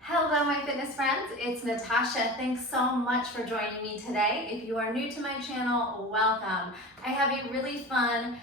Hello, my fitness friends. It's Natasha. Thanks so much for joining me today. If you are new to my channel, welcome. I have a really fun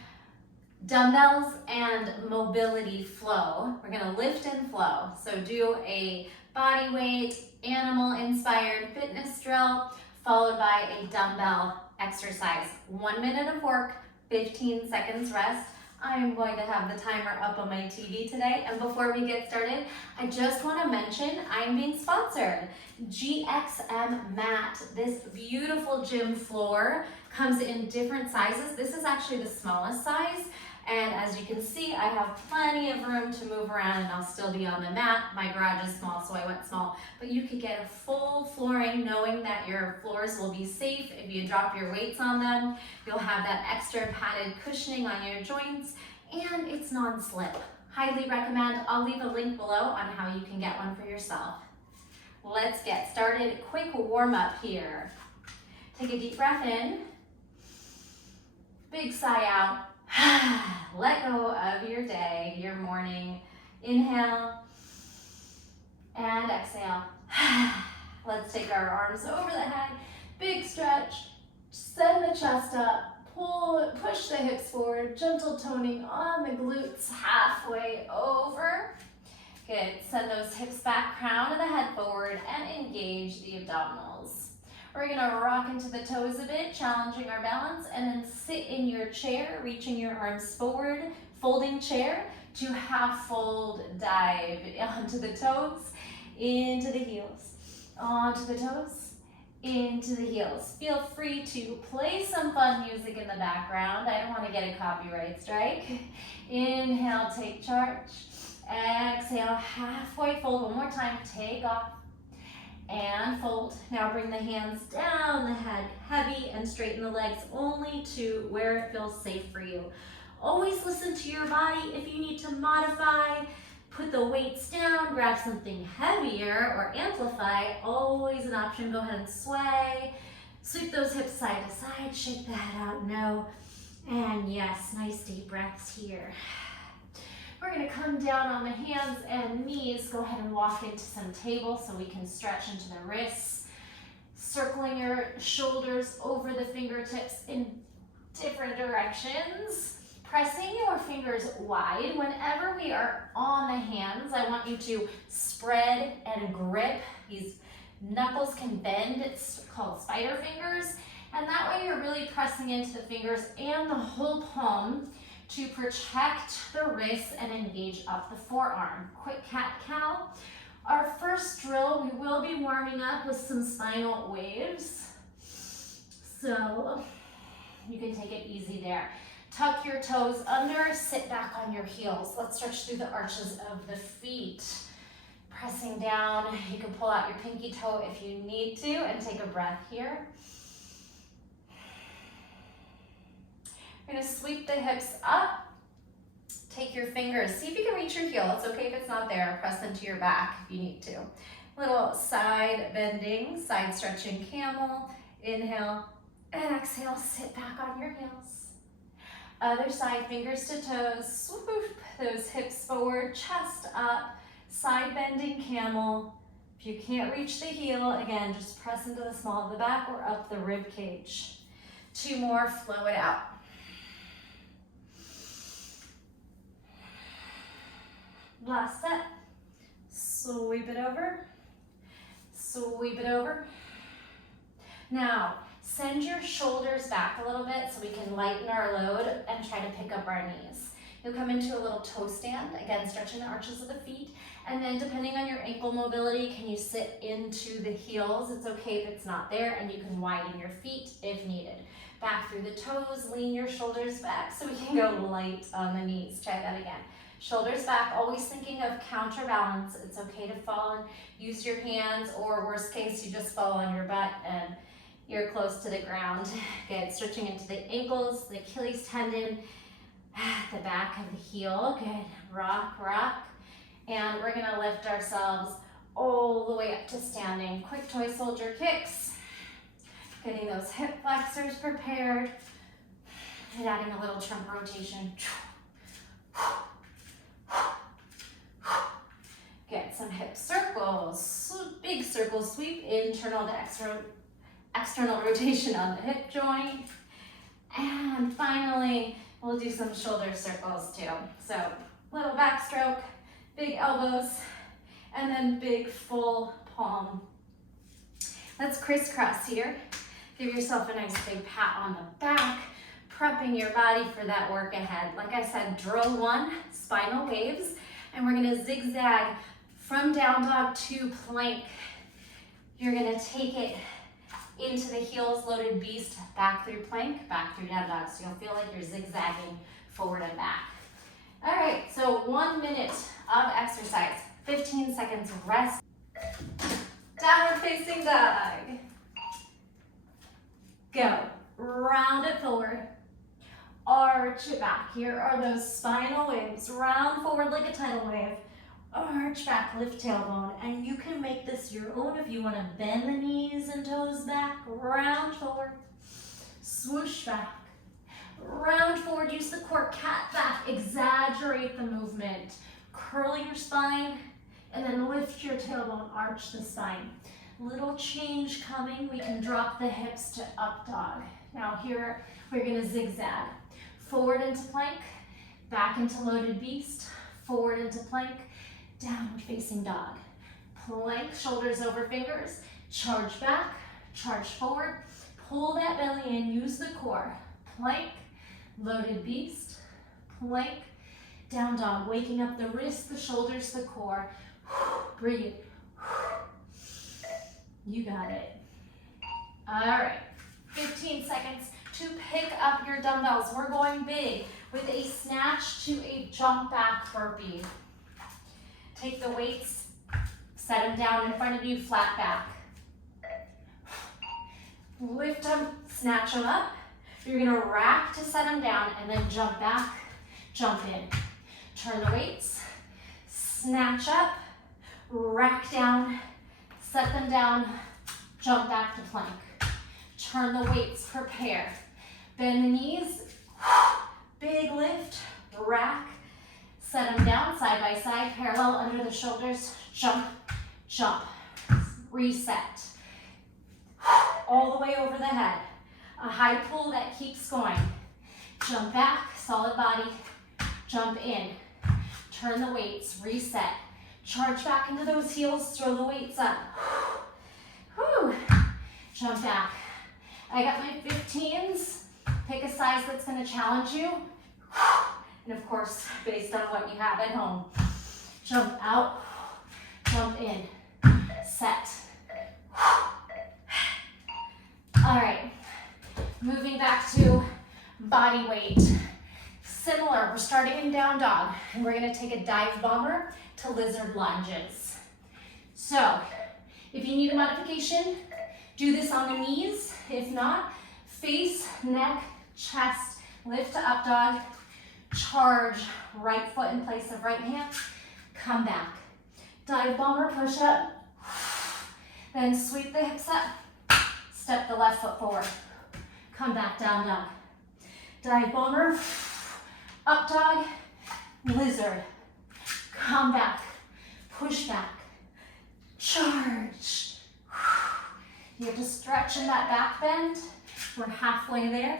dumbbells and mobility flow. We're gonna lift and flow. So do a body weight, animal-inspired fitness drill, followed by a dumbbell exercise. 1 minute of work, 15 seconds rest. I am going to have the timer up on my TV today. And before we get started, I just want to mention I'm being sponsored. GXM Mat, this beautiful gym floor, comes in different sizes. This is actually the smallest size. And as you can see, I have plenty of room to move around and I'll still be on the mat. My garage is small, so I went small. But you could get a full flooring knowing that your floors will be safe. If you drop your weights on them, you'll have that extra padded cushioning on your joints, and it's non-slip. Highly recommend. I'll leave a link below on how you can get one for yourself. Let's get started. Quick warm up here. Take a deep breath in. Big sigh out. Let go of your day, your morning. Inhale and exhale. Let's take our arms over the head. Big stretch. Send the chest up. Push the hips forward. Gentle toning on the glutes halfway over. Good. Send those hips back, crown of the head forward, and engage the abdominals. We're gonna rock into the toes a bit, challenging our balance, and then sit in your chair, reaching your arms forward, folding chair to half fold dive onto the toes, into the heels, onto the toes, into the heels. Feel free to play some fun music in the background. I don't want to get a copyright strike. Inhale, take charge. Exhale, halfway fold. One more time, take off. And fold. Now bring the hands down the head, heavy, and straighten the legs only to where it feels safe for you. Always listen to your body. If you need to modify, put the weights down, grab something heavier, or amplify, always an option. Go ahead and sway. Sweep those hips side to side, shake the head out, no. And yes, nice deep breaths here. We're gonna come down on the hands and knees. Go ahead and walk into some table so we can stretch into the wrists. Circling your shoulders over the fingertips in different directions. Pressing your fingers wide. Whenever we are on the hands, I want you to spread and grip. These knuckles can bend. It's called spider fingers. And that way you're really pressing into the fingers and the whole palm to protect the wrists and engage up the forearm. Quick cat-cow. Our first drill, we will be warming up with some spinal waves. So you can take it easy there. Tuck your toes under, sit back on your heels. Let's stretch through the arches of the feet. Pressing down, you can pull out your pinky toe if you need to and take a breath here. We're gonna sweep the hips up. Take your fingers, see if you can reach your heel. It's okay if it's not there. Press into your back if you need to. Little side bending, side stretching camel. Inhale and exhale, sit back on your heels. Other side, fingers to toes. Swoop those hips forward, chest up, side bending camel. If you can't reach the heel, again, just press into the small of the back or up the rib cage. 2 more, flow it out. Last set. Sweep it over. Sweep it over. Now, send your shoulders back a little bit so we can lighten our load and try to pick up our knees. You'll come into a little toe stand, again, stretching the arches of the feet. And then depending on your ankle mobility, can you sit into the heels? It's okay if it's not there, and you can widen your feet if needed. Back through the toes, lean your shoulders back so we can go light on the knees. Try that again. Shoulders back, always thinking of counterbalance. It's okay to fall and use your hands, or worst case, you just fall on your butt and you're close to the ground. Good, stretching into the ankles, the Achilles tendon, the back of the heel. Good, rock, rock. And we're gonna lift ourselves all the way up to standing. Quick toy soldier kicks. Getting those hip flexors prepared. And adding a little trunk rotation. Get some hip circles. circles, big circle sweep, internal to external rotation on the hip joint. And finally, we'll do some shoulder circles too. So little backstroke, big elbows, and then big full palm. Let's crisscross here. Give yourself a nice big pat on the back, prepping your body for that work ahead. Like I said, drill 1, spinal waves, and we're gonna zigzag from down dog to plank. You're gonna take it into the heels loaded beast, back through plank, back through down dog. So you'll feel like you're zigzagging forward and back. All right, so 1 minute of exercise, 15 seconds rest. Downward facing dog. Go, round it forward, arch it back. Here are those spinal waves. Round forward like a tidal wave, arch back, lift tailbone. And you can make this your own if you want to bend the knees and toes back, round forward, swoosh back, round forward, use the core, cat back, exaggerate the movement. Curl your spine and then lift your tailbone, arch the spine. Little change coming, we can drop the hips to up dog. Now here, we're gonna zigzag. Forward into plank, back into loaded beast, forward into plank, downward facing dog. Plank, shoulders over fingers, charge back, charge forward, pull that belly in, use the core. Plank, loaded beast, plank, down dog, waking up the wrists, the shoulders, the core. Breathe. You got it. All right, 15 seconds to pick up your dumbbells. We're going big with a snatch to a jump back burpee. Take the weights, set them down in front of you, flat back. Lift them, snatch them up. You're gonna rack to set them down and then jump back, jump in. Turn the weights, snatch up, rack down, set them down, jump back to plank. Turn the weights, prepare. Bend the knees, big lift, rack, set them down side by side, parallel under the shoulders, jump, jump, reset. All the way over the head. A high pull that keeps going. Jump back, solid body, jump in. Turn the weights, reset. Charge back into those heels, throw the weights up. Whew. Jump back. I got my 15s. Pick a size that's gonna challenge you. And of course, based on what you have at home. Jump out, jump in, set. All right, moving back to body weight. Similar, we're starting in down dog, and we're gonna take a dive bomber to lizard lunges. So, if you need a modification, do this on the knees. If not, face, neck, chest, lift to up dog, charge, right foot in place of right hand, come back. Dive bomber, push up, then sweep the hips up, step the left foot forward, come back, down dog. Dive bomber, up dog, lizard, come back, push back, charge. You have to stretch in that back bend. We're halfway there.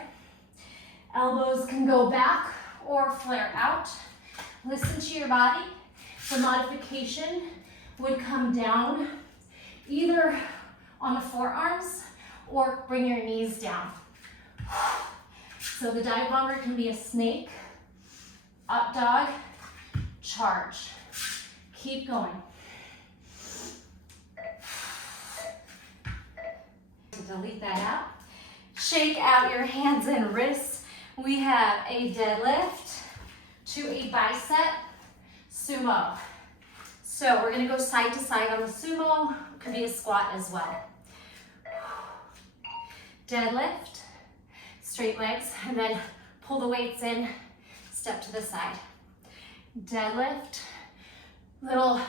Elbows can go back or flare out. Listen to your body. The modification would come down either on the forearms or bring your knees down. So the dive bomber can be a snake, up dog, charge. Keep going. Delete that out. Shake out your hands and wrists. We have a deadlift to a bicep sumo. So we're gonna go side to side on the sumo. Could be a squat as well. Deadlift, straight legs, and then pull the weights in, step to the side. Deadlift, little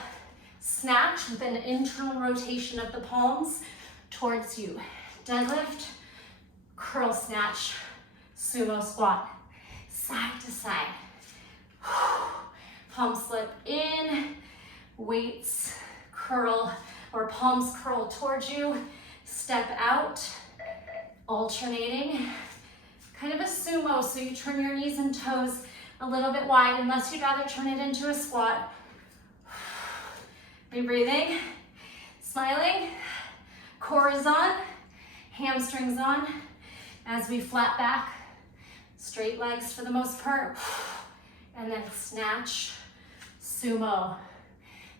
snatch with an internal rotation of the palms towards you. Deadlift, curl snatch, sumo squat, side to side. Palm slip in, weights, curl or palms curl towards you. Step out, alternating. Kind of a sumo, so you turn your knees and toes a little bit wide, unless you'd rather turn it into a squat. Be breathing, smiling, core is on, hamstrings on, as we flat back, straight legs for the most part, and then snatch, sumo.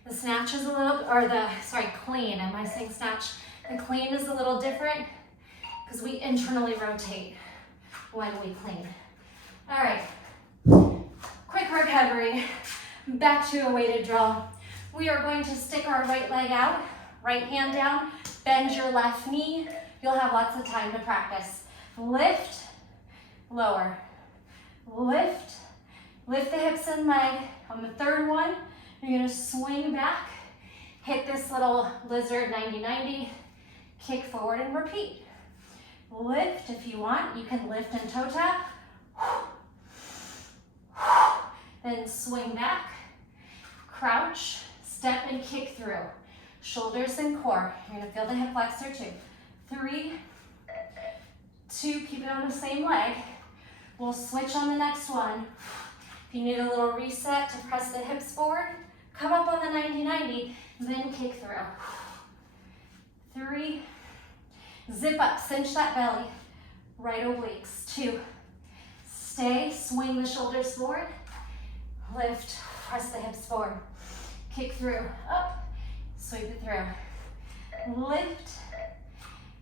The snatch is a little, clean, am I saying snatch? The clean is a little different because we internally rotate when we clean. All right, quick recovery, back to a weighted drill. We are going to stick our right leg out, right hand down, bend your left knee. You'll have lots of time to practice. Lift, lower, lift, lift the hips and leg. On the third one, you're gonna swing back, hit this little lizard 90-90, kick forward and repeat. Lift if you want, you can lift and toe tap. Then swing back, crouch, step and kick through. Shoulders and core. You're gonna feel the hip flexor too. 3, 2, keep it on the same leg. We'll switch on the next one. If you need a little reset to press the hips forward, come up on the 90-90, then kick through. 3, zip up, cinch that belly. Right obliques. 2, stay, swing the shoulders forward. Lift, press the hips forward. Kick through, up, sweep it through. Lift,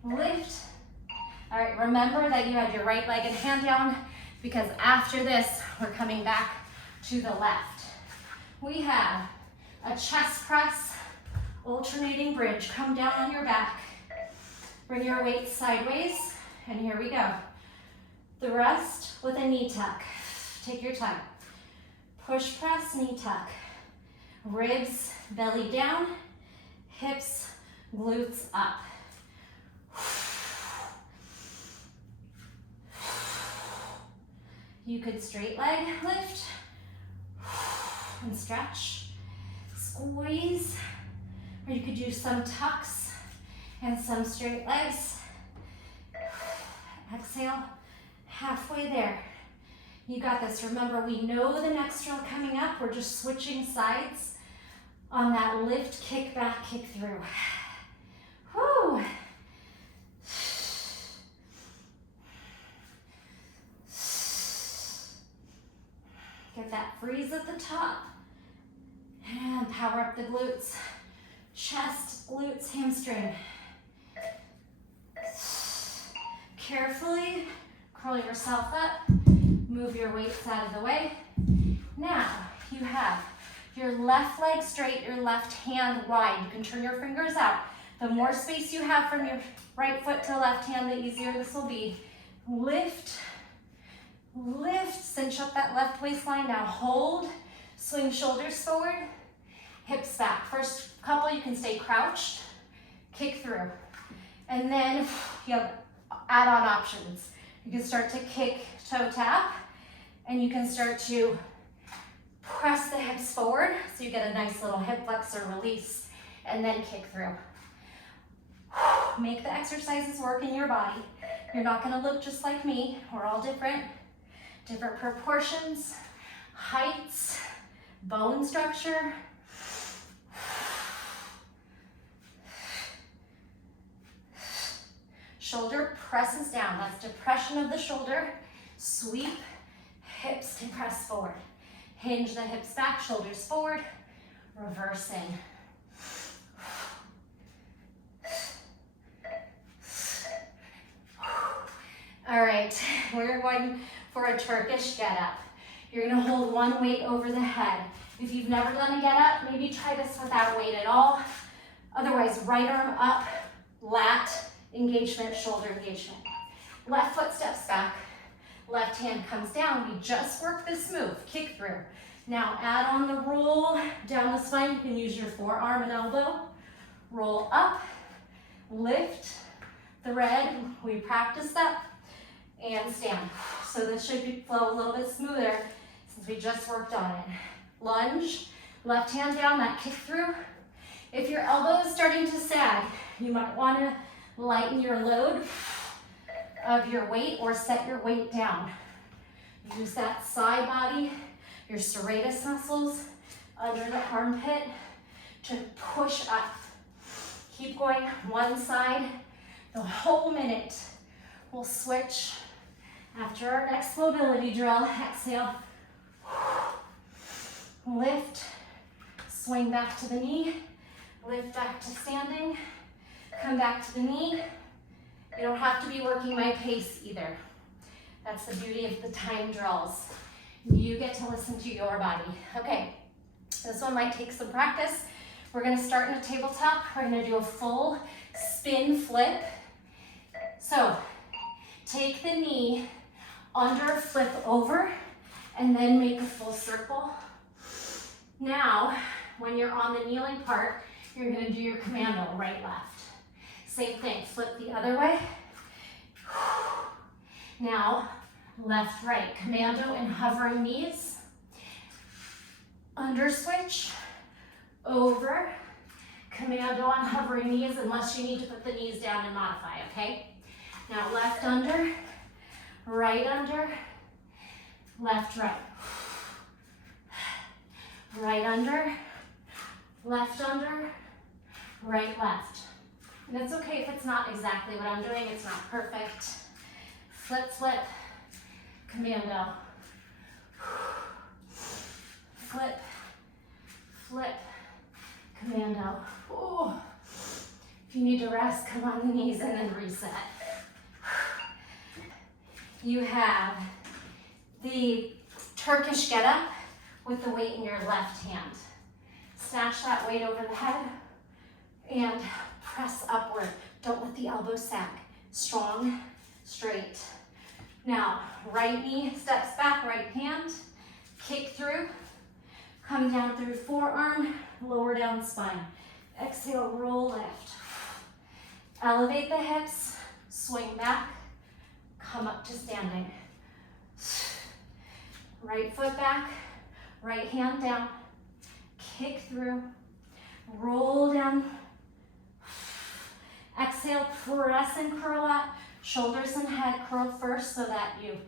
lift. All right, remember that you had your right leg and hand down because after this, we're coming back to the left. We have a chest press, alternating bridge. Come down on your back. Bring your weight sideways, and here we go. The rest with a knee tuck. Take your time. Push press, knee tuck. Ribs, belly down, hips, glutes up. You could straight leg lift and stretch, squeeze, or you could do some tucks and some straight legs. Exhale, halfway there. You got this. Remember, we know the next drill coming up. We're just switching sides on that lift, kick back, kick through. Whew. Get that freeze at the top. And power up the glutes. Chest, glutes, hamstring. Carefully curl yourself up. Move your weights out of the way. Now, you have your left leg straight, your left hand wide. You can turn your fingers out. The more space you have from your right foot to left hand, the easier this will be. Lift, lift, cinch up that left waistline. Now hold, swing shoulders forward, hips back. First couple, you can stay crouched, kick through. And then you have add-on options. You can start to kick, toe tap, and you can start to press the hips forward so you get a nice little hip flexor release, and then kick through. Make the exercises work in your body. You're not gonna look just like me. We're all different. Different proportions, heights, bone structure. Shoulder presses down. That's depression of the shoulder. Sweep, hips can press forward. Hinge the hips back, shoulders forward, reverse in. All right, we're going for a Turkish get up. You're gonna hold one weight over the head. If you've never done a get up, maybe try this without weight at all. Otherwise, right arm up, lat engagement, shoulder engagement. Left foot steps back, left hand comes down. We just worked this move, kick through. Now add on the roll down the spine. You can use your forearm and elbow. Roll up, lift, thread. We practice that, and stand. So this should flow a little bit smoother since we just worked on it. Lunge, left hand down, that kick through. If your elbow is starting to sag, you might want to lighten your load of your weight or set your weight down. Use that side body, your serratus muscles under the armpit to push up. Keep going one side the whole minute. We'll switch after our next mobility drill. Exhale. Lift, swing back to the knee, lift back to standing, come back to the knee. You don't have to be working my pace either. That's the beauty of the time drills. You get to listen to your body. Okay, this one might take some practice. We're gonna start in a tabletop. We're gonna do a full spin flip. So, take the knee under, flip over, and then make a full circle. Now, when you're on the kneeling part, you're gonna do your commando, right, left. Same thing, flip the other way. Now, left, right, commando and hovering knees. Under switch, over, commando on hovering knees, unless you need to put the knees down and modify, okay? Now, left under, left, right. Right under, left, right, left. And it's okay if it's not exactly what I'm doing, it's not perfect. Flip, flip, commando. Flip, flip, commando. Ooh. If you need to rest, come on the knees and then reset. You have the Turkish get up with the weight in your left hand. Snatch that weight over the head and press upward. Don't let the elbow sag. Strong, straight. Now, right knee steps back, right hand, kick through, come down through forearm, lower down spine. Exhale, roll, lift. Elevate the hips, swing back, come up to standing. Right foot back, right hand down, kick through, roll down. Exhale, press and curl up. Shoulders and head curl first so that you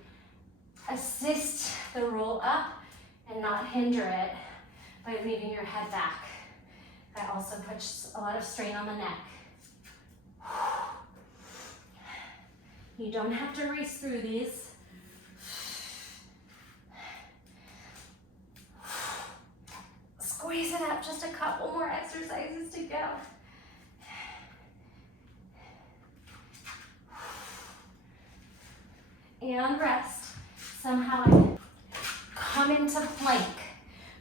assist the roll up and not hinder it by leaving your head back. That also puts a lot of strain on the neck. You don't have to race through these. Squeeze it up, just a couple more exercises to go. And rest. Somehow come into plank.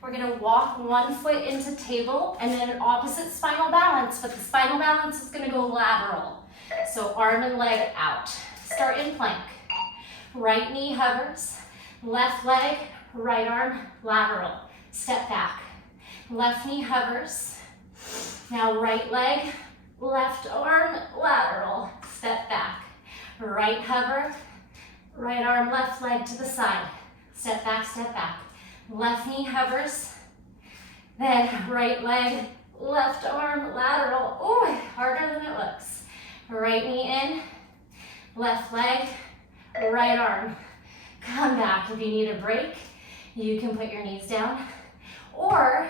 We're gonna walk one foot into table and then an opposite spinal balance, but the spinal balance is gonna go lateral. So arm and leg out. Start in plank. Right knee hovers, left leg, right arm, lateral. Step back. Left knee hovers. Now right leg, left arm, lateral. Step back. Right hover, right arm, left leg to the side. Step back, step back. Left knee hovers. Then right leg, left arm, lateral. Ooh, harder than it looks. Right knee in, left leg, right arm. Come back. If you need a break, you can put your knees down. Or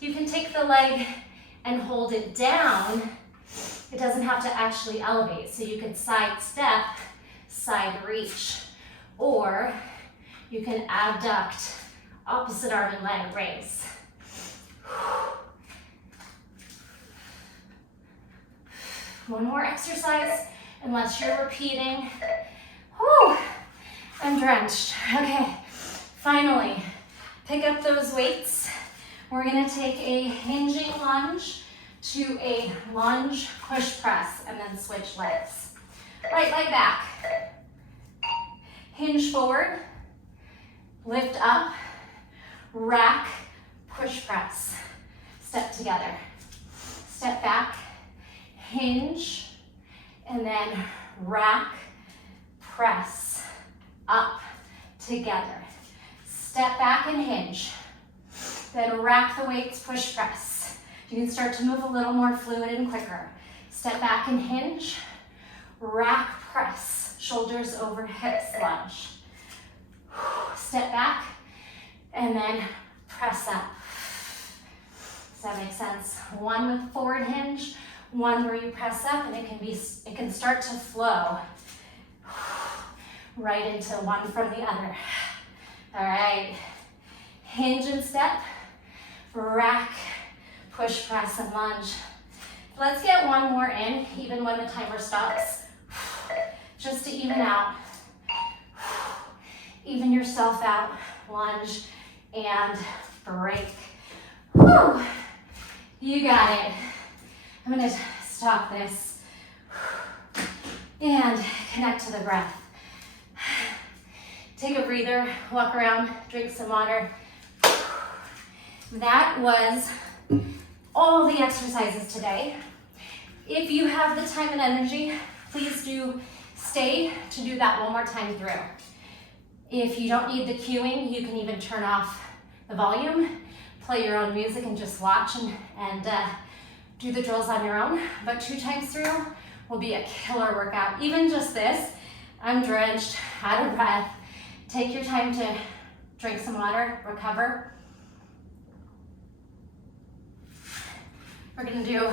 you can take the leg and hold it down. It doesn't have to actually elevate. So you can side step, side reach. Or you can abduct, opposite arm and leg raise. One more exercise, unless you're repeating. Whew, I'm drenched. Okay, finally, pick up those weights. We're gonna take a hinging lunge to a lunge push press and then switch legs. Right leg back. Hinge forward, lift up, rack, push press. Step together. Step back, hinge, and then rack, press, up, together. Step back and hinge. Then rack the weights, push press. You can start to move a little more fluid and quicker. Step back and hinge. Rack press. Shoulders over hips lunge. Step back and then press up. Does that make sense? One with forward hinge, one where you press up, and it can start to flow right into one from the other. All right. Hinge and step, rack, push, press, and lunge. Let's get one more in, even when the timer stops, just to even out. Even yourself out, lunge, and break. Whew. You got it. I'm gonna stop this and connect to the breath. Take a breather, walk around, drink some water. That was all the exercises today. If you have the time and energy, please do stay to do that one more time through. If you don't need the cueing, you can even turn off the volume, play your own music, and just watch and do the drills on your own. But 2 times through will be a killer workout. Even just this, I'm drenched, out of breath. Take your time to drink some water, recover. We're gonna do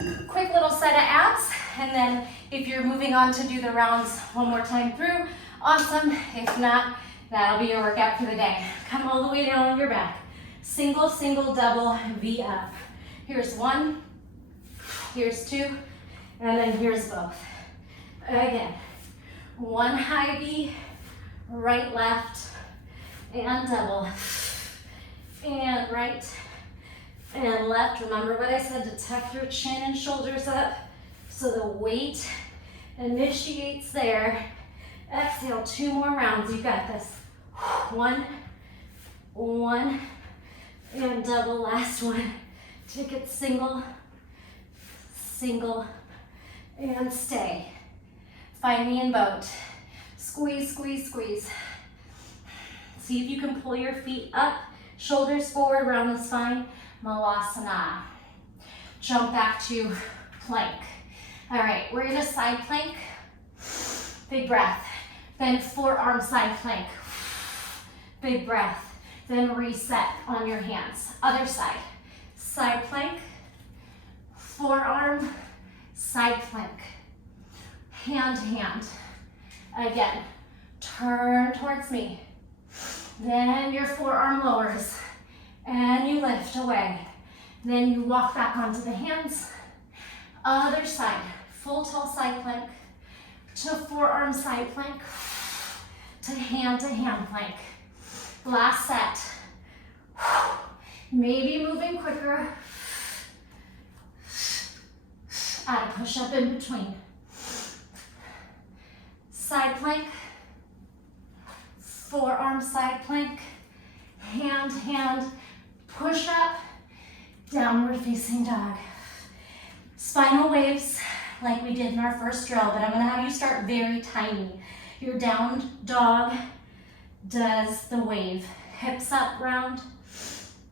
a quick little set of abs, and then if you're moving on to do the rounds one more time through, awesome. If not, that'll be your workout for the day. Come all the way down on your back. Single, single, double, V up. Here's 1, here's 2, and then here's both. Again, 1 high V, right, left, and double, and right, and left. Remember what I said, to tuck your chin and shoulders up so the weight initiates there. Exhale, 2 more rounds, you got this. 1, and double, last one. Take it single, single, and stay. Find me in boat. Squeeze, squeeze, squeeze. See if you can pull your feet up, shoulders forward around the spine, Malasana. Jump back to plank. All right, we're in a side plank. Big breath. Then forearm side plank. Big breath. Then reset on your hands. Other side. Side plank. Forearm side plank. Hand to hand. Again, turn towards me. Then your forearm lowers and you lift away. Then you walk back onto the hands. Other side, full tall side plank to forearm side plank to hand plank. Last set. Maybe moving quicker. Add a push up in between. Side plank, forearm side plank, hand, push up, downward facing dog. Spinal waves like we did in our first drill, but I'm gonna have you start very tiny. Your down dog does the wave. Hips up, round,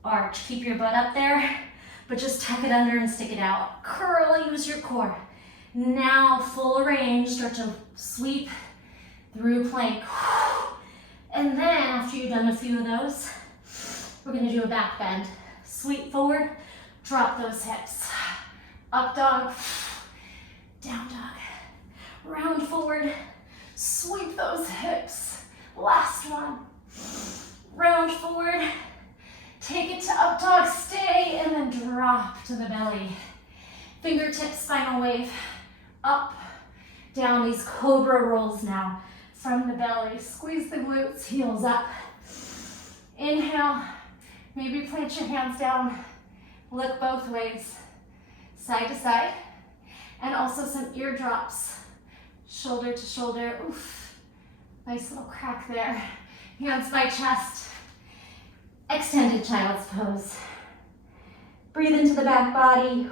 arch. Keep your butt up there, but just tuck it under and stick it out. Curl, use your core. Now full range, start to sweep through plank. And then after you've done a few of those, we're gonna do a back bend. Sweep forward, drop those hips. Up dog, down dog. Round forward, sweep those hips. Last one. Round forward, take it to up dog, stay, and then drop to the belly. Fingertips, spinal wave, up, down, these cobra rolls now. From the belly, squeeze the glutes, heels up. Inhale, maybe plant your hands down, look both ways, side to side, and also some eardrops, shoulder to shoulder. Oof, nice little crack there. Hands by chest, extended child's pose. Breathe into the back body.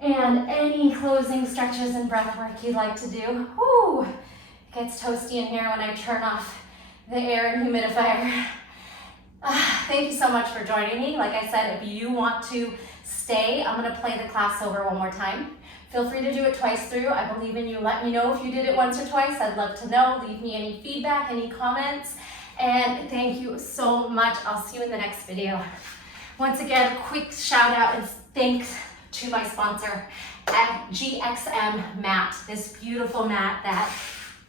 And any closing stretches and breath work you'd like to do. Whoo! It gets toasty in here when I turn off the air and humidifier. Thank you so much for joining me. Like I said, if you want to stay, I'm gonna play the class over one more time. Feel free to do it twice through. I believe in you. Let me know if you did it once or twice. I'd love to know. Leave me any feedback, any comments. And thank you so much. I'll see you in the next video. Once again, quick shout out and thanks to my sponsor at GXM Mat. This beautiful mat that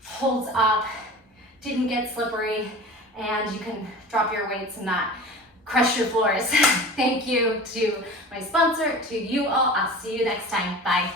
holds up, didn't get slippery, and you can drop your weights and not crush your floors. Thank you to my sponsor, to you all. I'll see you next time. Bye.